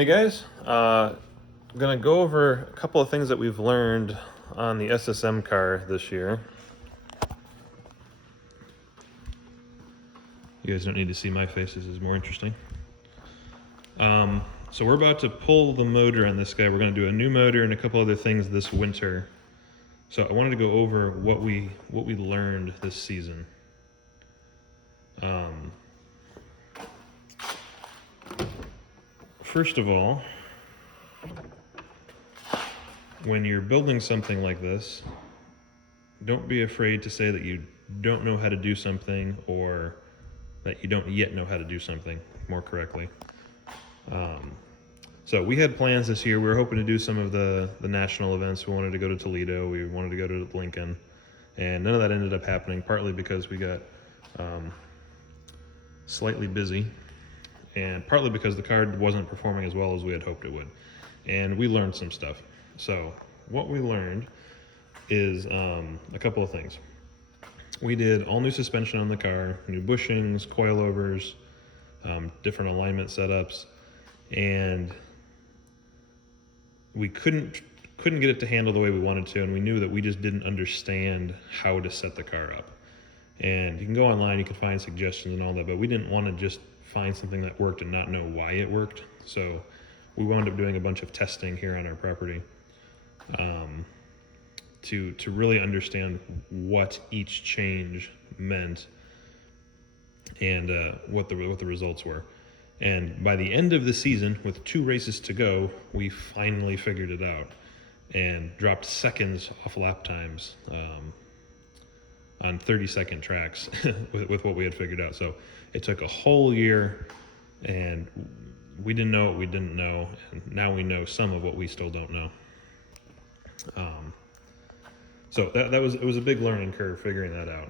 Hey guys, I'm gonna go over a couple of things that we've learned on the SSM car this year. You guys don't need to see my face, this is more interesting. So we're about to pull the motor on this guy. We're gonna do a new motor and a couple other things this winter. So I wanted to go over what we learned this season. First of all, when you're building something like this, don't be afraid to say that you don't know how to do something or that you don't yet know how to do something more correctly. So we had plans this year. We were hoping to do some of the national events. We wanted to go to Toledo. We wanted to go to Lincoln. And none of that ended up happening, partly because we got slightly busy and partly because the car wasn't performing as well as we had hoped it would. And we learned some stuff. So what we learned is a couple of things. We did all new suspension on the car, new bushings, coilovers, different alignment setups, and we couldn't get it to handle the way we wanted to, and we knew that we just didn't understand how to set the car up. And you can go online, you can find suggestions and all that, but we didn't want to just find something that worked and not know why it worked. So we wound up doing a bunch of testing here on our property to really understand what each change meant and what the results were. And by the end of the season, with 2 races to go, we finally figured it out and dropped seconds off lap times on 30-second tracks with what we had figured out. So it took a whole year, and we didn't know what we didn't know, and now we know some of what we still don't know. So it was a big learning curve figuring that out.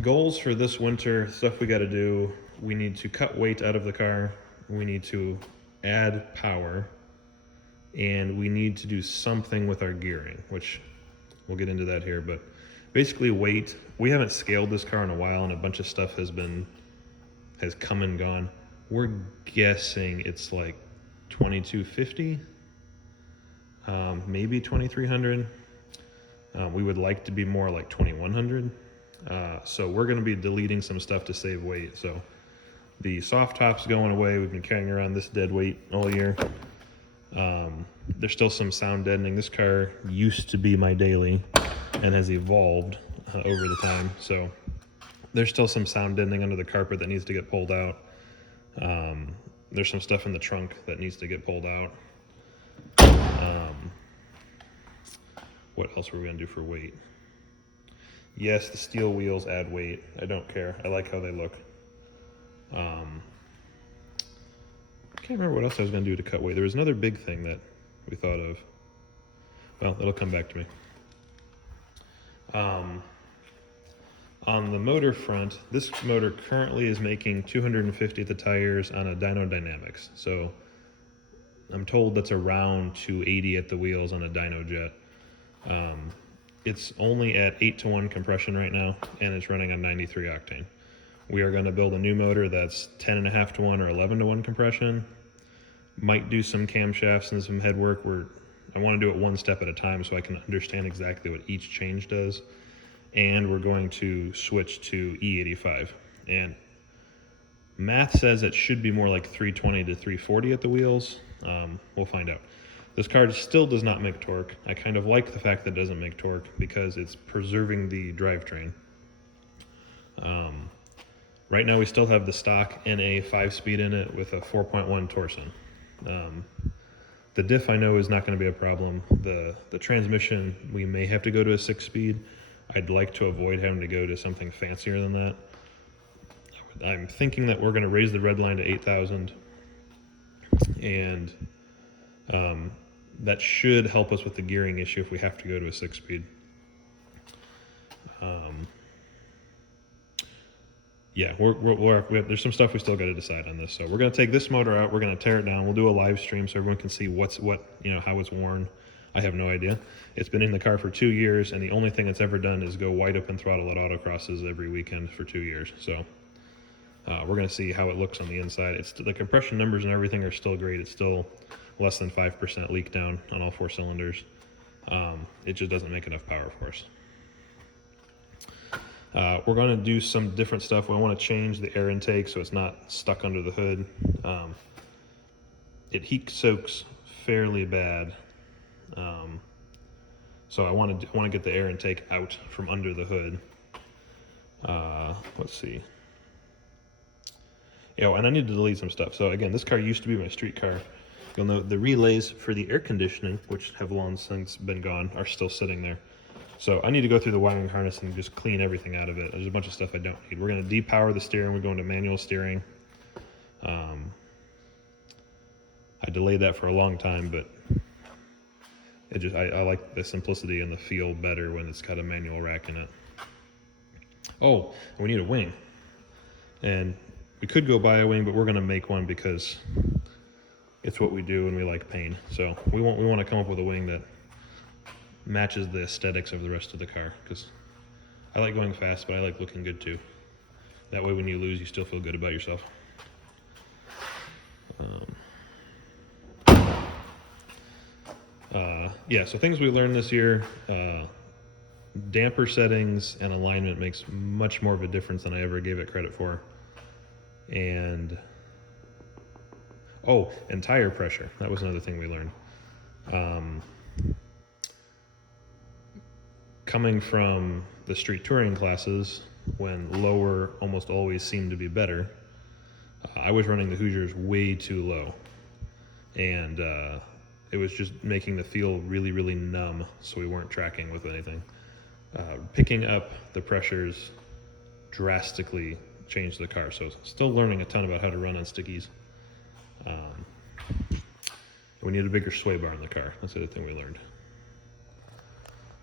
Goals for this winter, stuff we got to do. We need to cut weight out of the car. We need to add power, and we need to do something with our gearing, which we'll get into that here. But basically, weight. We haven't scaled this car in a while, and a bunch of stuff has come and gone. We're guessing it's like 2250, maybe 2300. We would like to be more like 2100. So we're going to be deleting some stuff to save weight. So the soft top's going away. We've been carrying around this dead weight all year. There's still some sound deadening. This car used to be my daily and has evolved over the time. So there's still some sound deadening under the carpet that needs to get pulled out. There's some stuff in the trunk that needs to get pulled out. What else were we going to do for weight? Yes, the steel wheels add weight. I don't care. I like how they look. I can't remember what else I was going to do to cut weight. There was another big thing that we thought of. Well, it'll come back to me. On the motor front, this motor currently is making 250 at the tires on a dyno dynamics. So I'm told that's around 280 at the wheels on a dyno jet. It's only at 8-to-1 compression right now, and it's running on 93 octane. We are going to build a new motor that's 10.5-to-1 or 11-to-1 compression. Might do some camshafts and some head work. I want to do it one step at a time so I can understand exactly what each change does. And we're going to switch to E85. And math says it should be more like 320 to 340 at the wheels. We'll find out. This car still does not make torque. I kind of like the fact that it doesn't make torque because it's preserving the drivetrain. Right now we still have the stock NA 5-speed in it with a 4.1 Torsen. The diff I know is not going to be a problem. The transmission, we may have to go to a 6-speed. I'd like to avoid having to go to something fancier than that. I'm thinking that we're going to raise the red line to 8,000, and that should help us with the gearing issue if we have to go to a 6-speed. Yeah, there's some stuff we still got to decide on this. So we're going to take this motor out. We're going to tear it down. We'll do a live stream so everyone can see how it's worn. I have no idea. It's been in the car for 2 years, and the only thing it's ever done is go wide open throttle at autocrosses every weekend for 2 years. So We're going to see how it looks on the inside. It's the compression numbers and everything are still great. It's still less than 5% leak down on all 4 cylinders. It just doesn't make enough power for us. We're going to do some different stuff. We want to change the air intake so it's not stuck under the hood. It heat soaks fairly bad. So I want to get the air intake out from under the hood. Let's see. Oh, and I need to delete some stuff. So again, this car used to be my street car. You'll note the relays for the air conditioning, which have long since been gone, are still sitting there. So I need to go through the wiring harness and just clean everything out of it. There's a bunch of stuff I don't need. We're going to depower the steering. We're going to manual steering. I delayed that for a long time, but I like the simplicity and the feel better when it's got a manual rack in it. Oh, and we need a wing. And we could go buy a wing, but we're going to make one because it's what we do and we like pain. So we want to come up with a wing that matches the aesthetics of the rest of the car, because I like going fast, but I like looking good too. That way when you lose, you still feel good about yourself. Yeah, so things we learned this year, damper settings and alignment makes much more of a difference than I ever gave it credit for. And tire pressure, that was another thing we learned. Coming from the street touring classes, when lower almost always seemed to be better, I was running the Hoosiers way too low, and it was just making the feel really, really numb, so we weren't tracking with anything. Picking up the pressures drastically changed the car, so still learning a ton about how to run on stickies. We need a bigger sway bar in the car. That's the other thing we learned.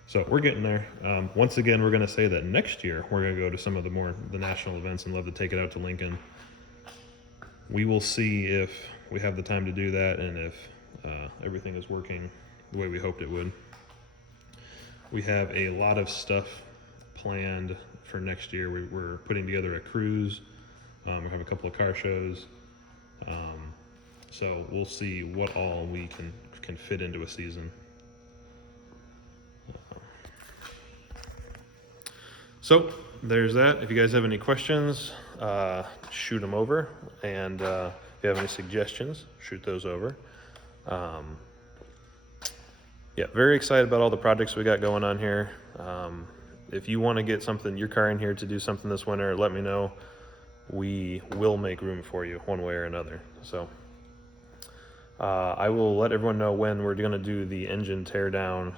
So we're getting there. Once again, we're going to say that next year we're going to go to some of the national events and love to take it out to Lincoln. We will see if we have the time to do that and if everything is working the way we hoped it would. We have a lot of stuff planned for next year. We're putting together a cruise. We have a couple of car shows. So we'll see what all we can fit into a season. So there's that. If you guys have any questions, shoot them over. And if you have any suggestions, shoot those over. Yeah, very excited about all the projects we got going on here. If you want to get your car in here to do something this winter, let me know. We will make room for you one way or another. So I will let everyone know when we're going to do the engine teardown,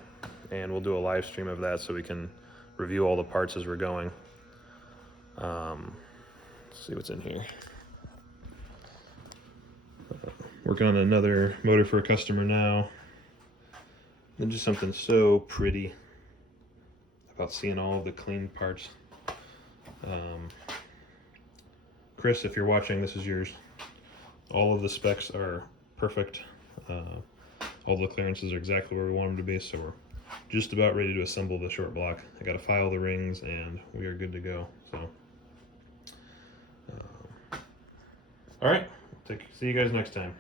and we'll do a live stream of that so we can review all the parts as we're going. Let's see what's in here. Working on another motor for a customer now. And just something so pretty about seeing all of the clean parts. Chris, if you're watching, this is yours. All of the specs are perfect. All the clearances are exactly where we want them to be, so we're just about ready to assemble the short block. I got to file the rings and we are good to go. So, all right, see you guys next time.